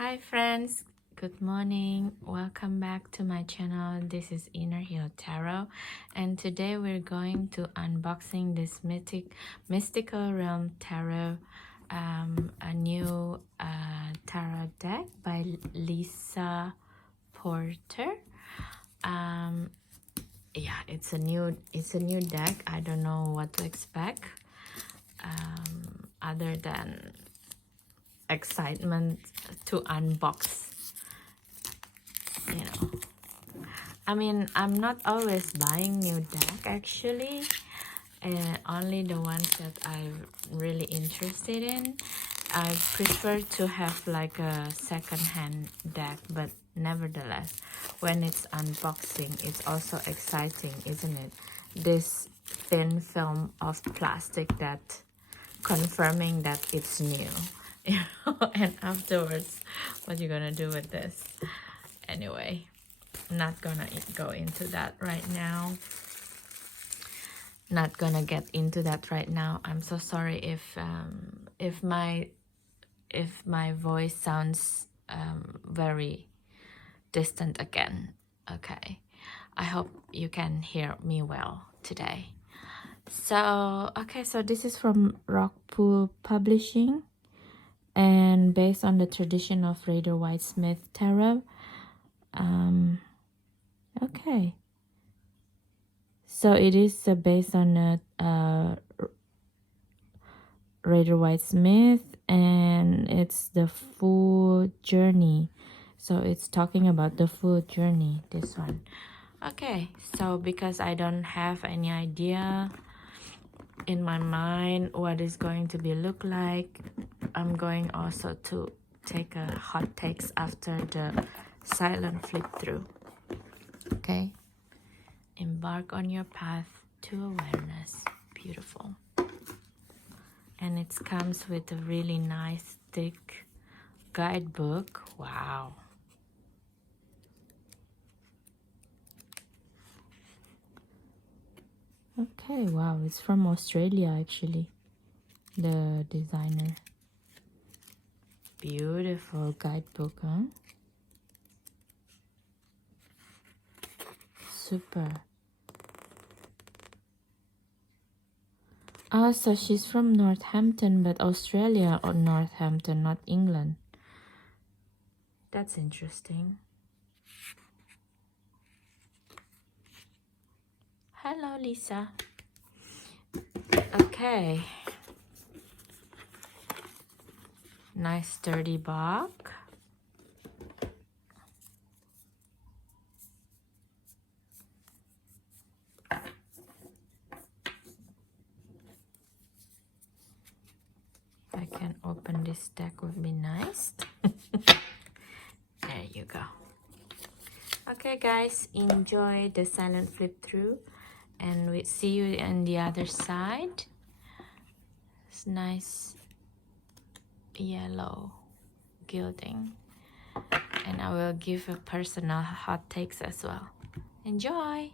Hi friends, good morning. Welcome back to my channel. This is Inner Heal Tarot, and today we're going to unboxing this mystical realm tarot, a new tarot deck by Lisa Porter. Yeah, it's a new deck. I don't know what to expect, other than excitement to unbox. I mean, I'm not always buying new deck actually. Only the ones that I'm really interested in. I prefer to have like a second-hand deck, but nevertheless, when it's unboxing, it's also exciting, isn't it? This thin film of plastic that confirming that it's new. And afterwards, what you gonna do with this? Anyway, not gonna go into that right now. Not gonna get into that right now. I'm so sorry if my voice sounds very distant again. Okay, I hope you can hear me well today. So okay, so this is from Rockpool Publishing, and based on the tradition of Rider-Waite-Smith Tarot. Okay, so it is based on a Rider-Waite-Smith, and it's the full journey. So it's talking about the full journey, this one. Okay, so because I don't have any idea in my mind what is going to be look like, I'm going also to take a hot takes after the silent flip through. Okay, embark on your path to awareness. Beautiful. And it comes with a really nice thick guidebook. Wow. Okay, wow, it's from Australia actually, the designer. Beautiful guidebook, huh? Super. Ah, so she's from Northampton, but Australia or Northampton, not England. That's interesting. Hello, Lisa. Okay. Nice sturdy box. If I can open this deck would be nice. There you go. Okay guys, enjoy the silent flip through, and we see you on the other side. It's nice yellow gilding, and I will give a personal hot takes as well. Enjoy.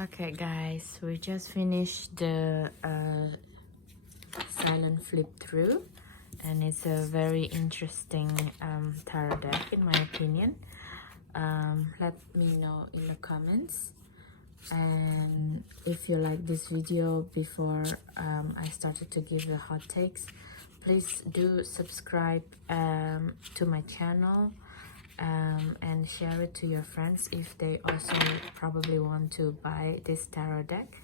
Okay, guys, we just finished the silent flip through, and it's a very interesting tarot deck in my opinion. Let me know in the comments, and if you like this video before I started to give the hot takes, please do subscribe to my channel, and share it to your friends if they also probably want to buy this tarot deck.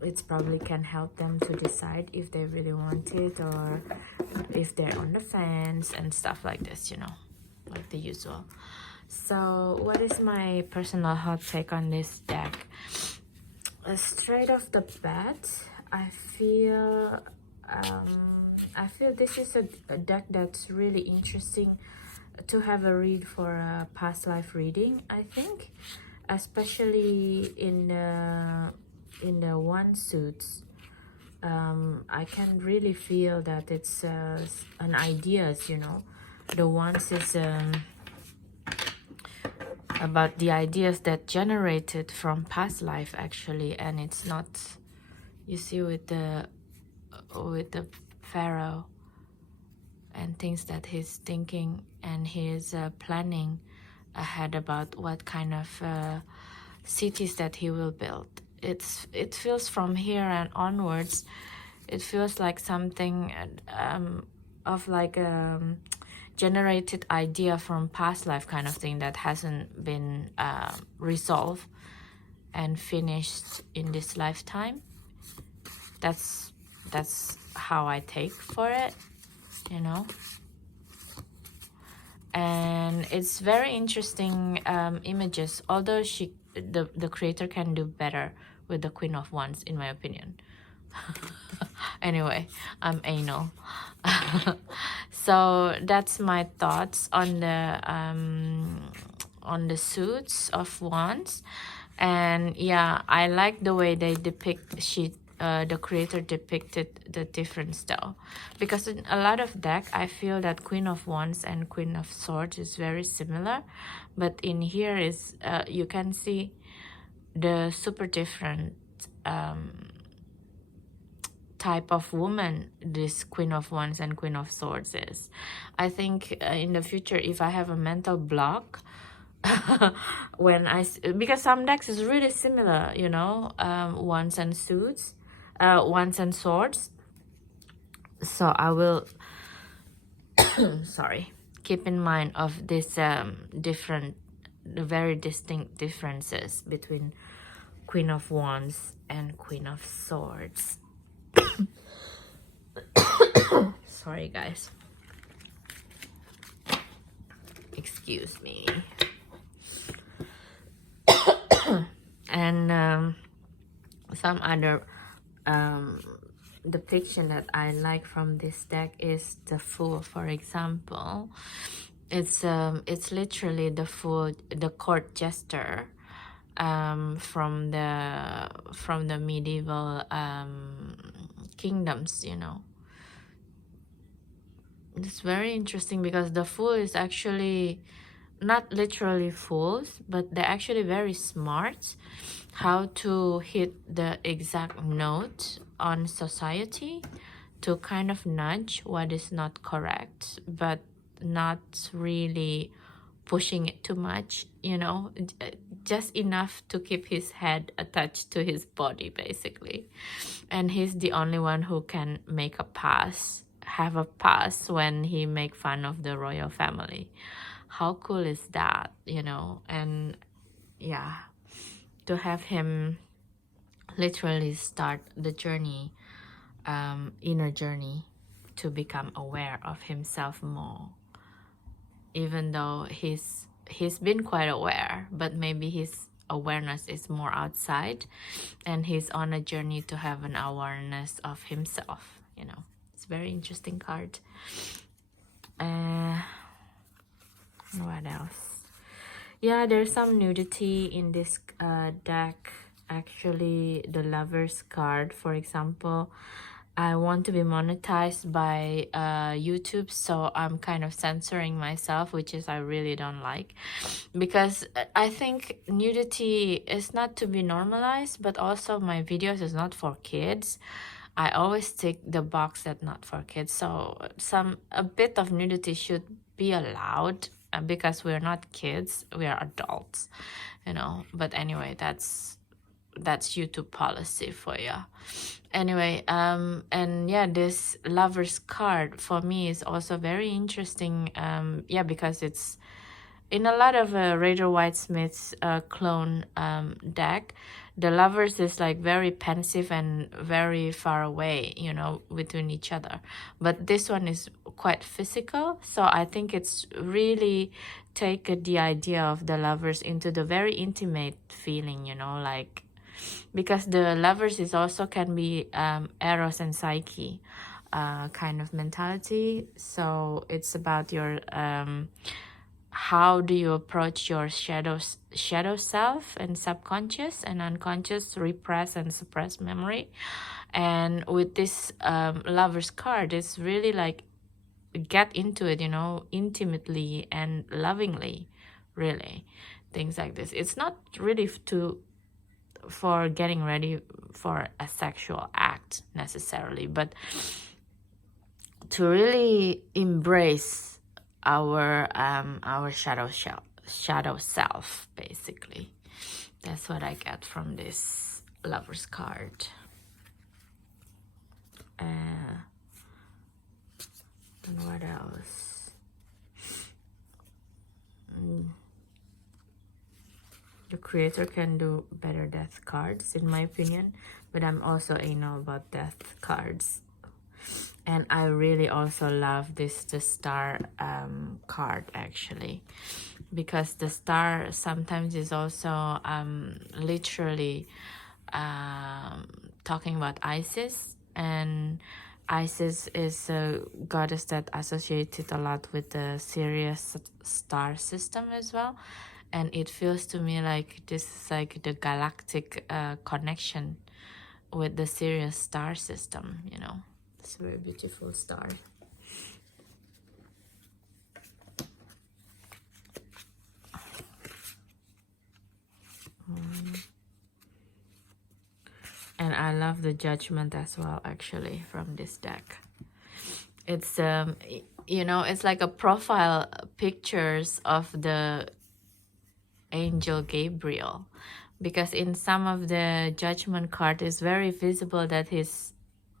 It probably can help them to decide if they really want it or if they're on the fence and stuff like this, you know, like the usual. So what is my personal hot take on this deck? Straight off the bat, I feel this is a deck that's really interesting to have a read for a past life reading, I think, especially in the one suits. I can really feel that it's an ideas, you know. The ones is about the ideas that generated from past life actually, and it's not, you see, with the pharaoh and things that he's thinking, and he's planning ahead about what kind of cities that he will build. It feels from here and onwards, it feels like something of like generated idea from past life kind of thing that hasn't been resolved and finished in this lifetime. That's how I take for it, you know. And it's very interesting images, although the creator can do better with the Queen of Wands in my opinion. Anyway, I'm anal. So that's my thoughts on the suits of wands. And yeah, I like the way they depict the creator depicted the different style, because in a lot of deck I feel that Queen of Wands and Queen of Swords is very similar, but in here is you can see the super different type of woman this Queen of Wands and Queen of Swords is. I think in the future, if I have a mental block because some decks is really similar, you know, wands and suits, wands and swords, so I will sorry, keep in mind of this the very distinct differences between Queen of Wands and Queen of Swords. Sorry guys, excuse me. And some other depiction that I like from this deck is the Fool, for example. It's literally the Fool, the court jester from the medieval kingdoms, you know. It's very interesting because the Fool is actually not literally fools, but they're actually very smart how to hit the exact note on society to kind of nudge what is not correct, but not really pushing it too much, you know, just enough to keep his head attached to his body basically. And he's the only one who can have a pass when he make fun of the royal family. How cool is that, you know? And yeah, to have him literally start the journey, inner journey, to become aware of himself more, even though he's been quite aware, but maybe his awareness is more outside, and he's on a journey to have an awareness of himself, you know. It's a very interesting card. What else? Yeah, there's some nudity in this deck. Actually, the Lover's card, for example, I want to be monetized by YouTube, so I'm kind of censoring myself, which is I really don't like, because I think nudity is not to be normalized, but also my videos is not for kids. I always tick the box that not for kids, so a bit of nudity should be allowed, because we're not kids, we are adults, you know. But anyway, that's YouTube policy for you. Anyway, and yeah, this lover's card for me is also very interesting. Yeah, because it's in a lot of Raider Whitesmith's clone deck. The lovers is like very pensive and very far away, you know, between each other. But this one is quite physical, so I think it's really take the idea of the lovers into the very intimate feeling, you know, like, because the lovers is also can be Eros and Psyche kind of mentality. So it's about your how do you approach your shadow self and subconscious and unconscious, repress and suppress memory. And with this lover's card, it's really like get into it, you know, intimately and lovingly, really, things like this. It's not really for getting ready for a sexual act necessarily, but to really embrace our shadow self, basically. That's what I get from this lover's card. And what else? The creator can do better death cards, in my opinion, but I'm also anal about death cards. And I really also love the star card, actually, because the star sometimes is also literally talking about Isis, and Isis is a goddess that associated a lot with the Sirius star system as well. And it feels to me like this is like the galactic connection with the Sirius star system, you know. It's a very beautiful star. And I love the Judgment as well, actually, from this deck. It's you know, it's like a profile pictures of the angel Gabriel, because in some of the Judgment card it's very visible that he's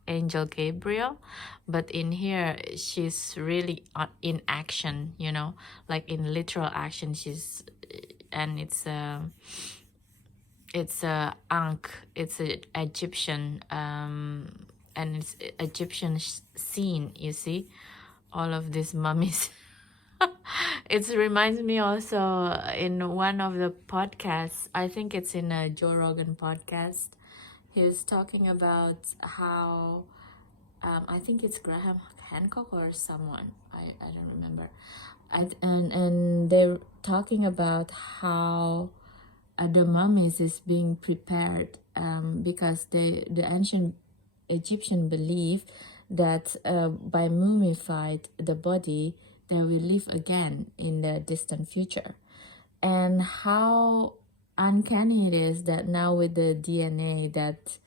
angel Gabriel, but in here she's really in action, you know, like in literal action. She's, and it's a Ankh, it's a Egyptian and it's Egyptian scene, you see all of these mummies. It reminds me also in one of the podcasts, I think it's in a Joe Rogan podcast, he's talking about how I think it's Graham Hancock or someone, I don't remember, and they're talking about how the mummies is being prepared because the ancient Egyptian believe that by mummified the body they will live again in the distant future. And how uncanny it is that now with the DNA that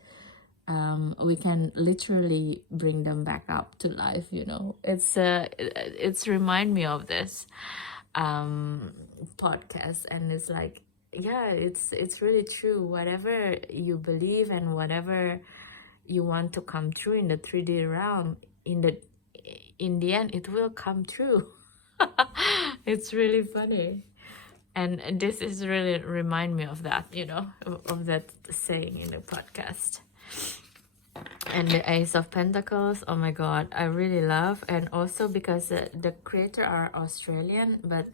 we can literally bring them back up to life, you know. It's remind me of this podcast, and it's like, yeah, it's really true. Whatever you believe and whatever you want to come true in the 3D realm, in the end it will come true. It's really funny, and this is really remind me of that, you know, of that saying in the podcast. And the Ace of Pentacles, oh my god, I really love. And also because the creator are Australian, but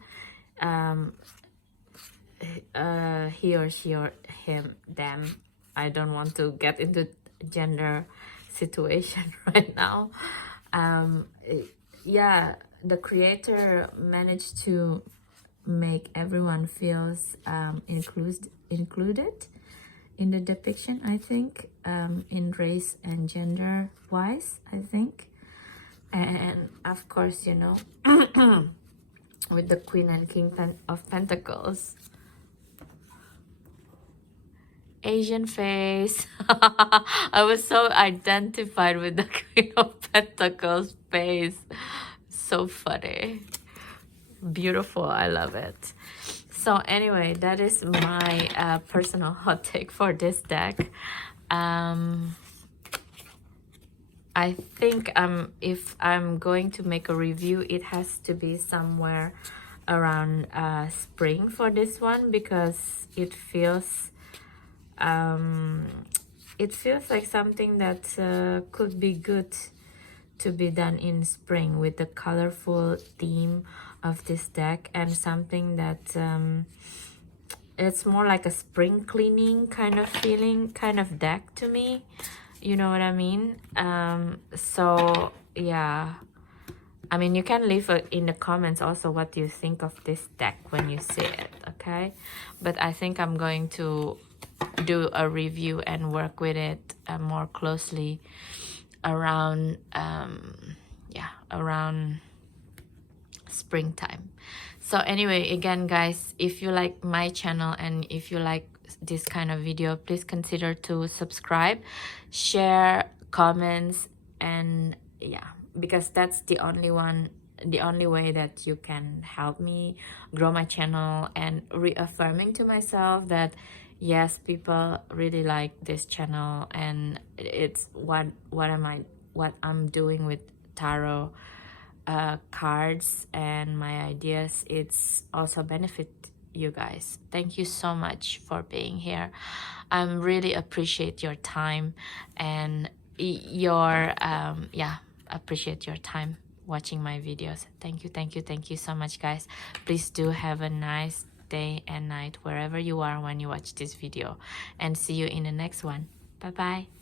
he or she or him, them, I don't want to get into gender situation right now. Yeah, the creator managed to make everyone feels included in the depiction, I think, in race and gender wise, I think. And of course, you know, with the Queen and King of Pentacles. Asian face. I was so identified with the Queen of Pentacles face. So funny. Beautiful. I love it. So anyway, that is my personal hot take for this deck. I think if I'm going to make a review, it has to be somewhere around spring for this one, because it feels like something that could be good to be done in spring, with the colorful theme of this deck, and something that it's more like a spring cleaning kind of feeling, kind of deck to me. You know what I mean? So yeah, I mean, you can leave in the comments also what you think of this deck when you see it, okay? But I think I'm going to do a review and work with it more closely around around springtime. So anyway, again guys, if you like my channel and if you like this kind of video, please consider to subscribe, share, comments, and yeah, because that's the only way that you can help me grow my channel, and reaffirming to myself that yes, people really like this channel, and it's what I'm doing with tarot cards and my ideas, it's also benefit you guys. Thank you so much for being here. I really appreciate your time and your appreciate your time watching my videos. Thank you so much guys. Please do have a nice day and night wherever you are when you watch this video, and see you in the next one. Bye bye.